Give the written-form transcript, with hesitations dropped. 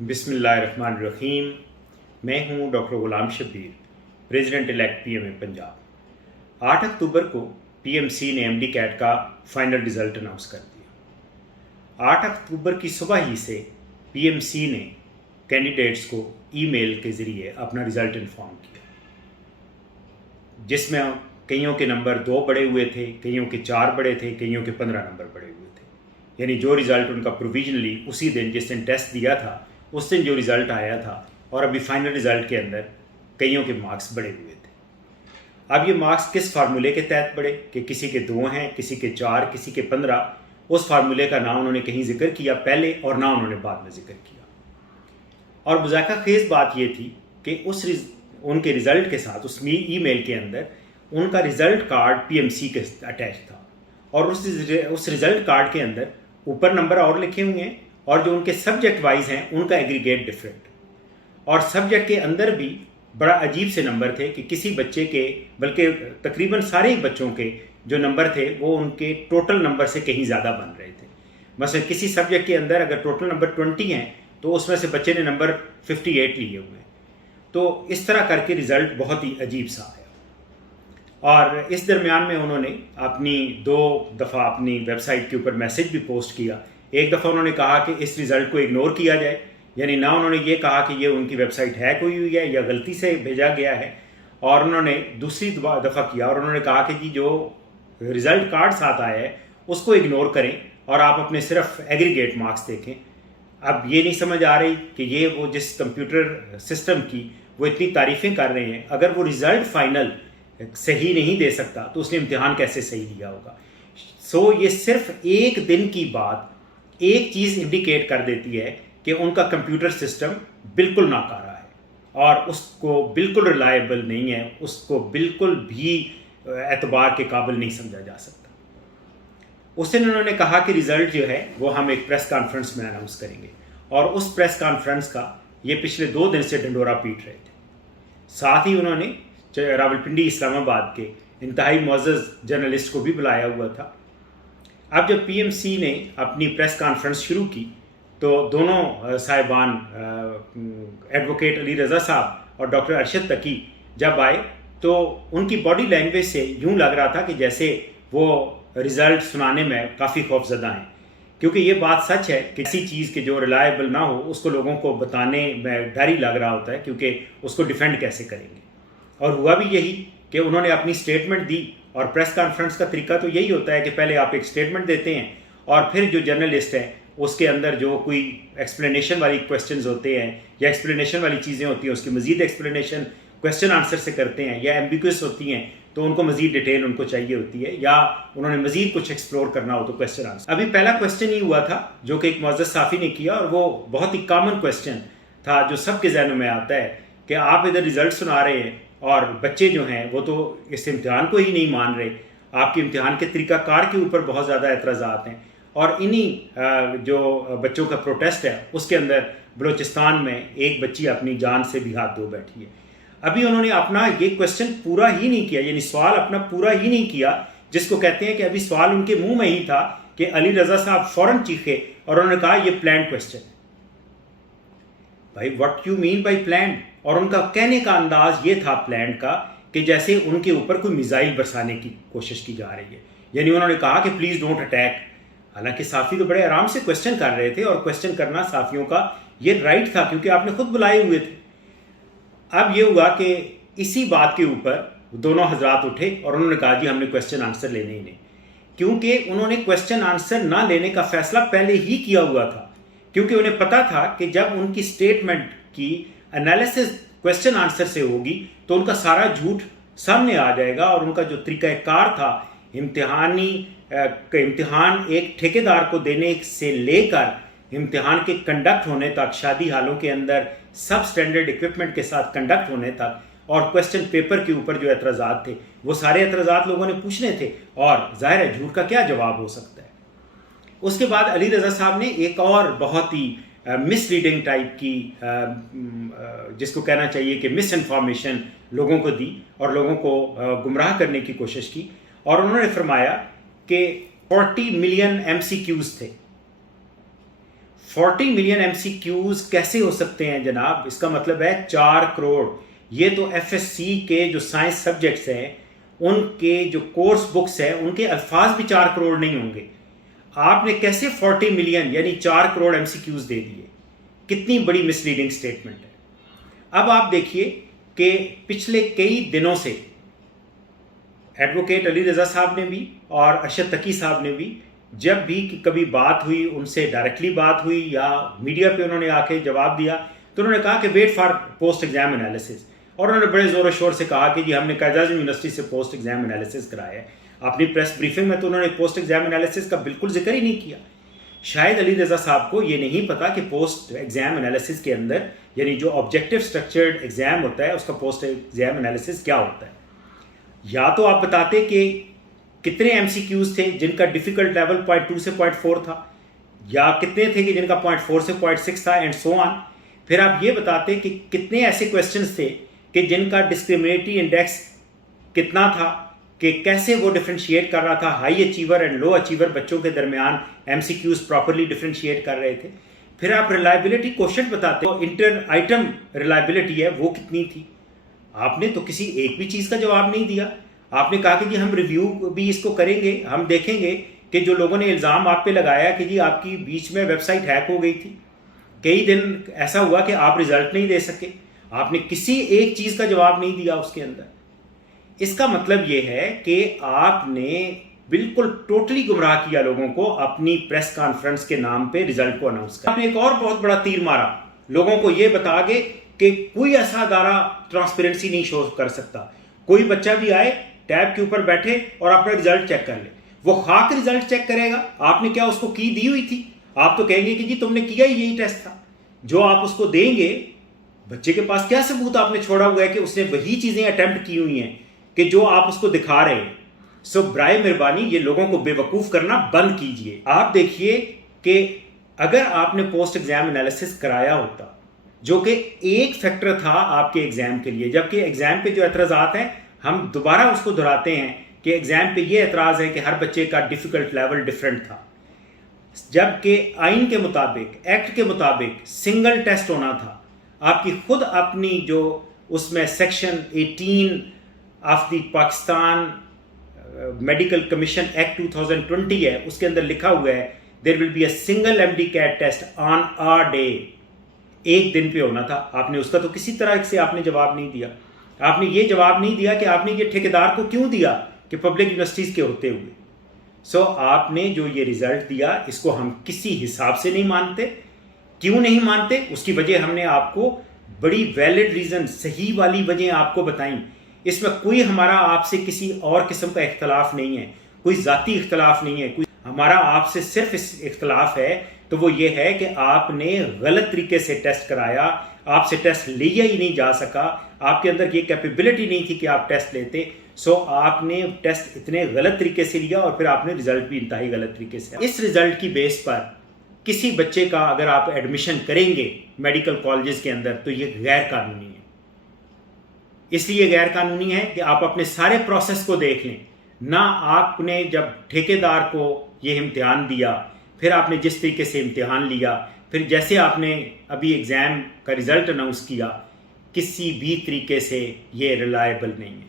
बिस्मिल्लाहिर्रहमानिर्रहीम। मैं हूं doctor Ghulam Shabbir, president elect PMA Punjab. 8 October को पीएमसी ने एमडी कैट का फाइनल रिज़ल्ट अनाउंस कर दिया। 8 अक्टूबर की सुबह ही से पीएमसी ने कैंडिडेट्स को ईमेल के ज़रिए अपना रिज़ल्ट इन्फॉर्म किया, जिसमें कईयों के नंबर 2 बढ़े हुए थे, कईयों के 4 बढ़े थे, कईयों के 15 नंबर बढ़े हुए थे। यानी जो रिज़ल्ट उनका प्रोविजनली उसी दिन जिस दिन टेस्ट दिया था उस दिन जो रिज़ल्ट आया था, और अभी फाइनल रिज़ल्ट के अंदर कईयों के मार्क्स बढ़े हुए थे। अब ये मार्क्स किस फार्मूले के तहत बढ़े कि किसी के 2 हैं, किसी के 4, किसी के 15, उस फार्मूले का ना उन्होंने कहीं जिक्र किया पहले और ना उन्होंने बाद में जिक्र किया। और मुज़ाहिरा खेज़ बात ये थी कि उनके रिज़ल्ट के साथ उस ईमेल के अंदर उनका रिज़ल्ट कार्ड पीएमसी के अटैच था, और उस रिज़ल्ट कार्ड के अंदर ऊपर नंबर और लिखे हुए हैं, और जो उनके सब्जेक्ट वाइज हैं उनका एग्रीगेट डिफरेंट, और सब्जेक्ट के अंदर भी बड़ा अजीब से नंबर थे कि किसी बच्चे के, बल्कि तकरीबन सारे ही बच्चों के जो नंबर थे वो उनके टोटल नंबर से कहीं ज़्यादा बन रहे थे। मसलन किसी सब्जेक्ट के अंदर अगर टोटल नंबर 20 हैं तो उसमें से बच्चे ने नंबर 58 लिए हुए हैं। तो इस तरह करके रिज़ल्ट बहुत ही अजीब सा आया। और इस दरमियान में उन्होंने अपनी 2 दफ़ा अपनी वेबसाइट के ऊपर मैसेज भी पोस्ट किया। एक दफ़ा उन्होंने कहा कि इस रिज़ल्ट को इग्नोर किया जाए, यानी ना उन्होंने ये कहा कि ये उनकी वेबसाइट हैक हुई हुई है या गलती से भेजा गया है, और उन्होंने दूसरी दफ़ा किया और उन्होंने कहा कि जी जो रिज़ल्ट कार्ड साथ आया है उसको इग्नोर करें और आप अपने सिर्फ एग्रीगेट मार्क्स देखें। अब ये नहीं समझ आ रही कि ये वो जिस कंप्यूटर सिस्टम की वो इतनी तारीफ़ें कर रहे हैं, अगर वो रिज़ल्ट फ़ाइनल सही नहीं दे सकता तो उसने इम्तिहान कैसे सही दिया होगा। सो ये सिर्फ एक दिन की बात एक चीज़ इंडिकेट कर देती है कि उनका कंप्यूटर सिस्टम बिल्कुल नाकारा है और उसको बिल्कुल रिलायबल नहीं है, उसको बिल्कुल भी एतबार के काबिल नहीं समझा जा सकता। उस दिन उन्होंने कहा कि रिज़ल्ट जो है वो हम एक प्रेस कॉन्फ्रेंस में अनाउंस करेंगे, और उस प्रेस कॉन्फ्रेंस का ये पिछले 2 दिन से ढंढोरा पीट रहे थे। साथ ही उन्होंने रावलपिंडी इस्लामाबाद के इंतहाई मुअज़्ज़ज़ जर्नलिस्ट को भी बुलाया हुआ था। अब जब पीएमसी ने अपनी प्रेस कॉन्फ्रेंस शुरू की तो दोनों साहिबान एडवोकेट अली रज़ा साहब और डॉक्टर अरशद तकी जब आए तो उनकी बॉडी लैंग्वेज से यूँ लग रहा था कि जैसे वो रिज़ल्ट सुनाने में काफ़ी खौफज़दा हैं, क्योंकि ये बात सच है कि किसी चीज़ के जो रिलायबल ना हो उसको लोगों को बताने में डर ही लग रहा होता है, क्योंकि उसको डिफेंड कैसे करेंगे। और हुआ भी यही कि उन्होंने अपनी स्टेटमेंट दी, और प्रेस कॉन्फ्रेंस का तरीका तो यही होता है कि पहले आप एक स्टेटमेंट देते हैं और फिर जो जर्नलिस्ट हैं उसके अंदर जो कोई एक्सप्लेनेशन वाली क्वेश्चंस होते हैं या एक्सप्लेनेशन वाली चीज़ें होती हैं उसकी मज़ीद एक्सप्लेनेशन क्वेश्चन आंसर से करते हैं, या एम्बिगुअस होती हैं तो उनको मज़ीद डिटेल उनको चाहिए होती है, या उन्होंने मज़ीद कुछ एक्सप्लोर करना हो तो क्वेश्चन आंसर। अभी पहला क्वेश्चन ही हुआ था जो कि एक मुअज़्ज़ज़ साफ़ी ने किया, और वो बहुत ही कॉमन क्वेश्चन था जो सबके ज़हनों में आता है कि आप इधर रिज़ल्ट सुना रहे हैं और बच्चे जो हैं वो तो इस इम्तिहान को ही नहीं मान रहे, आपके इम्तिहान के तरीक़ाकार के ऊपर बहुत ज़्यादा एतराज़ात हैं, और इन्हीं जो बच्चों का प्रोटेस्ट है उसके अंदर बलूचिस्तान में एक बच्ची अपनी जान से भी हाथ धो बैठी है। अभी उन्होंने अपना ये क्वेश्चन पूरा ही नहीं किया, यानी सवाल अपना पूरा ही नहीं किया, जिसको कहते हैं कि अभी सवाल उनके मुँह में ही था कि अली रज़ा साहब फ़ौरन चीखे और उन्होंने कहा ये प्लान क्वेश्चन है। भाई what you mean by plan? और उनका कहने का अंदाज ये था प्लान का कि जैसे उनके ऊपर कोई मिसाइल बरसाने की कोशिश की जा रही है, यानी उन्होंने कहा कि प्लीज़ डोंट अटैक। हालांकि साफ़ी तो बड़े आराम से क्वेश्चन कर रहे थे, और क्वेश्चन करना साफ़ियों का ये राइट था क्योंकि आपने खुद बुलाए हुए थे। अब ये हुआ कि इसी बात के ऊपर दोनों हजरात उठे और उन्होंने कहा जी हमने क्वेश्चन आंसर लेने ही नहीं, क्योंकि उन्होंने क्वेश्चन आंसर ना लेने का फैसला पहले ही किया हुआ था, क्योंकि उन्हें पता था कि जब उनकी स्टेटमेंट की एनालिसिस क्वेश्चन आंसर से होगी तो उनका सारा झूठ सामने आ जाएगा, और उनका जो तरीक़ाकार था इम्तिहान एक ठेकेदार को देने से लेकर इम्तिहान के कंडक्ट होने तक, शादी हालों के अंदर सब स्टैंडर्ड इक्विपमेंट के साथ कंडक्ट होने तक, और क्वेश्चन पेपर के ऊपर जो एतराज़ात थे वो सारे एतराज़ात लोगों ने पूछने थे, और ज़ाहिर है झूठ का क्या जवाब हो सकता है। उसके बाद अली रज़ा साहब ने एक और बहुत ही मिसरीडिंग टाइप की जिसको कहना चाहिए कि मिस इन्फॉर्मेशन लोगों को दी और लोगों को गुमराह करने की कोशिश की, और उन्होंने फरमाया कि 40 मिलियन MCQs थे। 40 ملین MCQs کیسے ہو سکتے ہیں جناب؟ اس کا مطلب ہے 4 کروڑ. یہ تو FSC کے جو سائنس سبجیکٹس ہیں ان کے جو کورس بکس ہیں ان کے الفاظ بھی 4 کروڑ نہیں ہوں گے. آپ نے کیسے 40 ملین یعنی 4 کروڑ MCQs دے دیے؟ کتنی بڑی مس لیڈنگ اسٹیٹمنٹ ہے. اب آپ دیکھیے کہ پچھلے کئی دنوں سے ایڈوکیٹ علی رضا صاحب نے بھی اور ارشد تقی صاحب نے بھی جب بھی کبھی بات ہوئی، ان سے ڈائریکٹلی بات ہوئی یا میڈیا پہ انہوں نے آ کے جواب دیا، تو انہوں نے کہا کہ wait for post exam analysis. اور انہوں نے بڑے زور و شور سے کہا کہ جی ہم نے قائد اعظم یونیورسٹی سے پوسٹ ایگزام انالیسس کرایا ہے. اپنی پریس بریفنگ میں تو انہوں نے پوسٹ ایگزام انالیسس کا بالکل ذکر ہی نہیں کیا. شاید علی رضا صاحب کو یہ نہیں پتا کہ پوسٹ ایگزام انالیسس کے اندر یعنی جو آبجیکٹو اسٹرکچرڈ ایگزام ہوتا ہے اس کا پوسٹ ایگزام انالیسس کیا ہوتا ہے. یا تو آپ بتاتے کہ کتنے MCQs تھے جن کا ڈیفیکلٹ لیول 0.2 سے 0.4 تھا، یا کتنے تھے کہ جن کا 0.4 سے 0.6 تھا، اینڈ سو آن. پھر آپ یہ بتاتے کہ کتنے ایسے کویسچنس تھے کہ جن کا ڈسکریمنیٹری انڈیکس کتنا تھا، کہ کیسے وہ ڈفرینشیٹ کر رہا تھا high achiever and low achiever بچوں کے درمیان MCQs پراپرلی ڈفرینشیٹ کر رہے تھے. پھر آپ ریلائبلٹی کوشچن بتاتے ہو، انٹر آئٹم ریلائبلٹی ہے وہ کتنی تھی. آپ نے تو کسی ایک بھی چیز کا جواب نہیں دیا. آپ نے کہا کہ جی ہم ریویو بھی اس کو کریں گے، ہم دیکھیں گے کہ جو لوگوں نے الزام آپ پہ لگایا کہ جی آپ کی بیچ میں ویب سائٹ ہیک ہو گئی تھی، کئی دن ایسا ہوا کہ آپ رزلٹ نہیں دے سکے. آپ نے کسی ایک چیز کا جواب نہیں دیا اس کے اندر. اس کا مطلب یہ ہے کہ آپ نے بالکل ٹوٹلی گمراہ کیا لوگوں کو اپنی پریس کانفرنس کے نام پہ رزلٹ کو اناؤنس کر. آپ نے ایک اور بہت بڑا تیر مارا، لوگوں کو یہ بتا گے کہ کوئی ایسا ادارہ ٹرانسپیرنسی نہیں شو کر سکتا. کوئی بچہ بھی آئے ٹیب کے اوپر بیٹھے اور اپنا رزلٹ چیک کر لے، وہ خاک رزلٹ چیک کرے گا. آپ نے کیا اس کو کی دی ہوئی تھی؟ آپ تو کہیں گے کہ جی تم نے کیا ہی یہی ٹیسٹ تھا. جو آپ اس کو دیں گے، بچے کے پاس کیا ثبوت آپ نے چھوڑا ہوا ہے کہ اس نے وہی چیزیں اٹیمپٹ کی ہوئی ہیں کہ جو آپ اس کو دکھا رہے ہیں. سو برائے مہربانی یہ لوگوں کو بے وقوف کرنا بند کیجئے. آپ دیکھیے کہ اگر آپ نے پوسٹ ایگزام انالیسس کرایا ہوتا جو کہ ایک فیکٹر تھا آپ کے ایگزام کے لیے، جبکہ ایگزام پہ جو اعتراضات ہیں ہم دوبارہ اس کو دہراتے ہیں کہ ایگزام پہ یہ اعتراض ہے کہ ہر بچے کا ڈیفیکلٹ لیول ڈفرینٹ تھا، جبکہ آئین کے مطابق، ایکٹ کے مطابق سنگل ٹیسٹ ہونا تھا. آپ کی خود اپنی جو اس میں section 18 of the Pakistan medical commission act 2020 ہے، اس کے اندر لکھا ہوا ہے there will be a single MD CAT test on a day دن پہ ہونا تھا. آپ نے اس کا تو کسی طرح سے آپ نے جواب نہیں دیا. آپ نے یہ جواب نہیں دیا کہ آپ نے یہ ٹھیکیدار کو کیوں دیا کہ پبلک یونیورسٹیز کے ہوتے ہوئے. سو آپ نے جو یہ رزلٹ دیا اس کو ہم کسی حساب سے نہیں مانتے. کیوں نہیں مانتے؟ اس کی وجہ ہم نے آپ کو بڑی ویلڈ ریزن، صحیح والی وجہ آپ کو بتائیں. اس میں کوئی ہمارا آپ سے کسی اور قسم کا اختلاف نہیں ہے، کوئی ذاتی اختلاف نہیں ہے. کوئی ہمارا آپ سے صرف اس اختلاف ہے تو وہ یہ ہے کہ آپ نے غلط طریقے سے ٹیسٹ کرایا. آپ سے ٹیسٹ لیا ہی نہیں جا سکا، آپ کے اندر یہ کیپیبلٹی نہیں تھی کہ آپ ٹیسٹ لیتے. سو آپ نے ٹیسٹ اتنے غلط طریقے سے لیا اور پھر آپ نے رزلٹ بھی انتہائی غلط طریقے سے. اس رزلٹ کی بیس پر کسی بچے کا اگر آپ ایڈمیشن کریں گے میڈیکل کالجز کے اندر تو یہ غیر قانونی ہے. اس لیے غیر قانونی ہے کہ آپ اپنے سارے پروسیس کو دیکھ لیں. نہ آپ نے جب ٹھیکیدار کو یہ امتحان دیا، پھر آپ نے جس طریقے سے امتحان لیا، پھر جیسے آپ نے ابھی ایگزام کا رزلٹ اناؤنس کیا، کسی بھی طریقے سے یہ ریلائبل نہیں ہے.